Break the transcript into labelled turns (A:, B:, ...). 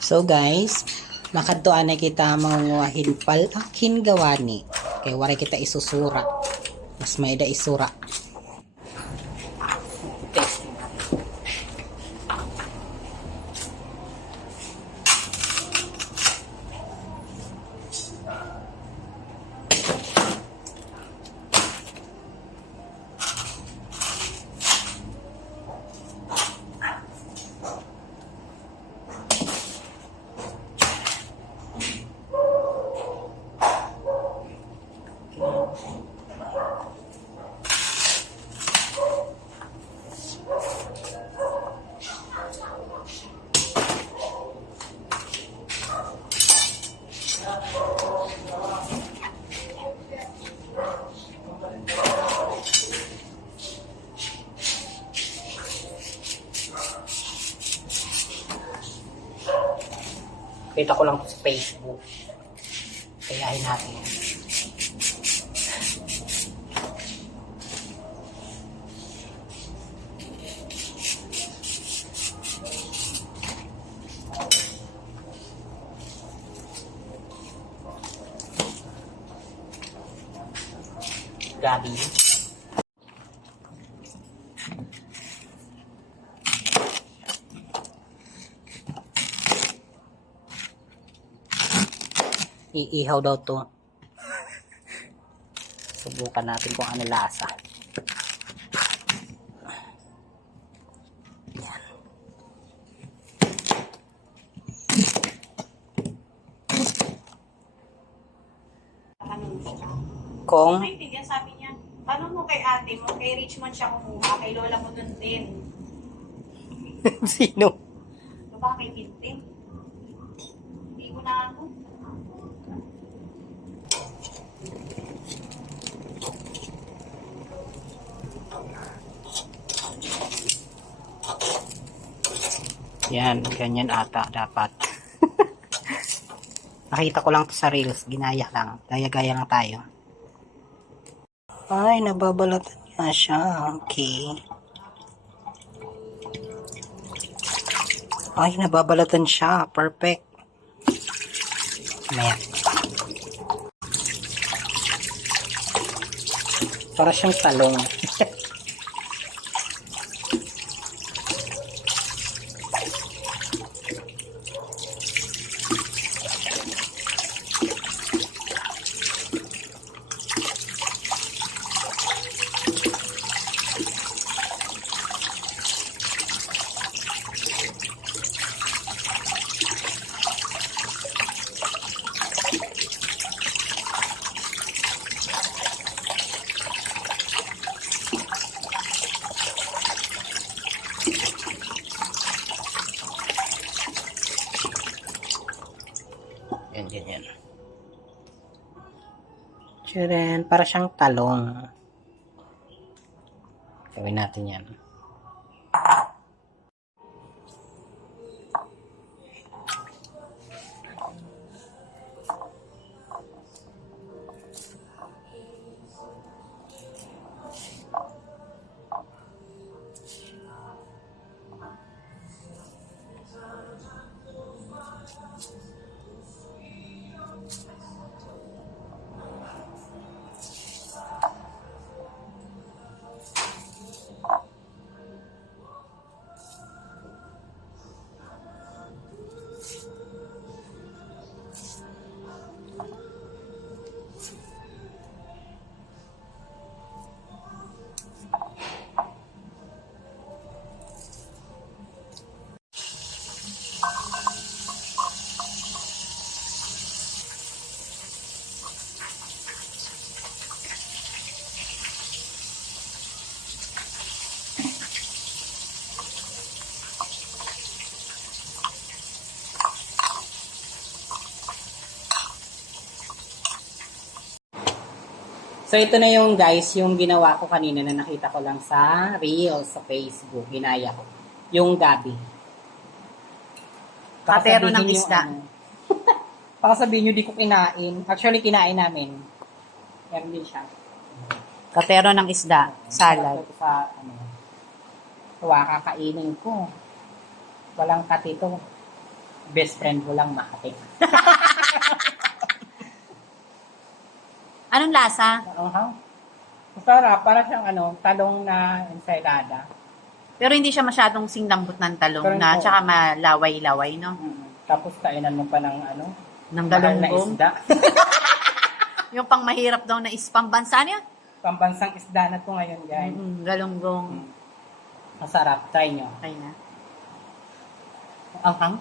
A: So guys, makadtoan na kita mangunguhahin pal akin gawani. Kay wala kita isusura. Mas may da isura. Kita ko lang sa Facebook. Kayahin natin. Gabi. Iihaw daw to. Subukan natin kung ano lasa. Yan. Kung
B: Maintindihan sabi niya, tanong mo kay ate mo, kay Richmond siya kumuha, kay lola mo dun din.
A: sino?
B: Ano ba kay Bintin? Hindi ko na ako.
A: Yan, ganyan ata dapat. Nakita ko lang sa reels, ginaya lang. Gaya-gaya lang tayo. Ay, nababalatan nga siya. Okay. Ay, nababalatan siya. Perfect. Maya. Para siyang talong. Yan, yan, yan. Tcharan, para siyang talong. Gawin natin yan. So ito na yung guys, yung ginawa ko kanina na nakita ko lang sa Reels sa Facebook. Ginaya ko. Yung gabi.
B: Kapero ng isda.
A: ano. Baka sabihin nyo di ko kinain. Actually, kinain namin. Meron din siya.
B: Katero ng isda, salad.
A: Ito Sa, ano, tuwa kakainin ko. Walang katito. Best friend ko lang mahatik.
B: Anong lasa?
A: Uh-huh. Masarap. Para siyang ano, talong na ensaylada.
B: Pero hindi siya masyadong singlambot ng talong
A: Pero
B: na
A: ito-
B: tsaka malaway-laway, no?
A: Mm. Tapos kainan mo pa ng ano,
B: Ng
A: mahal na
B: galunggong.
A: isda.
B: Yung pang mahirap daw na is pambansa niya.
A: Pambansang isda na to ngayon, guys.
B: Mm, galunggong.
A: Mm. Masarap. Try nyo.
B: Okay na.
A: Ang hang.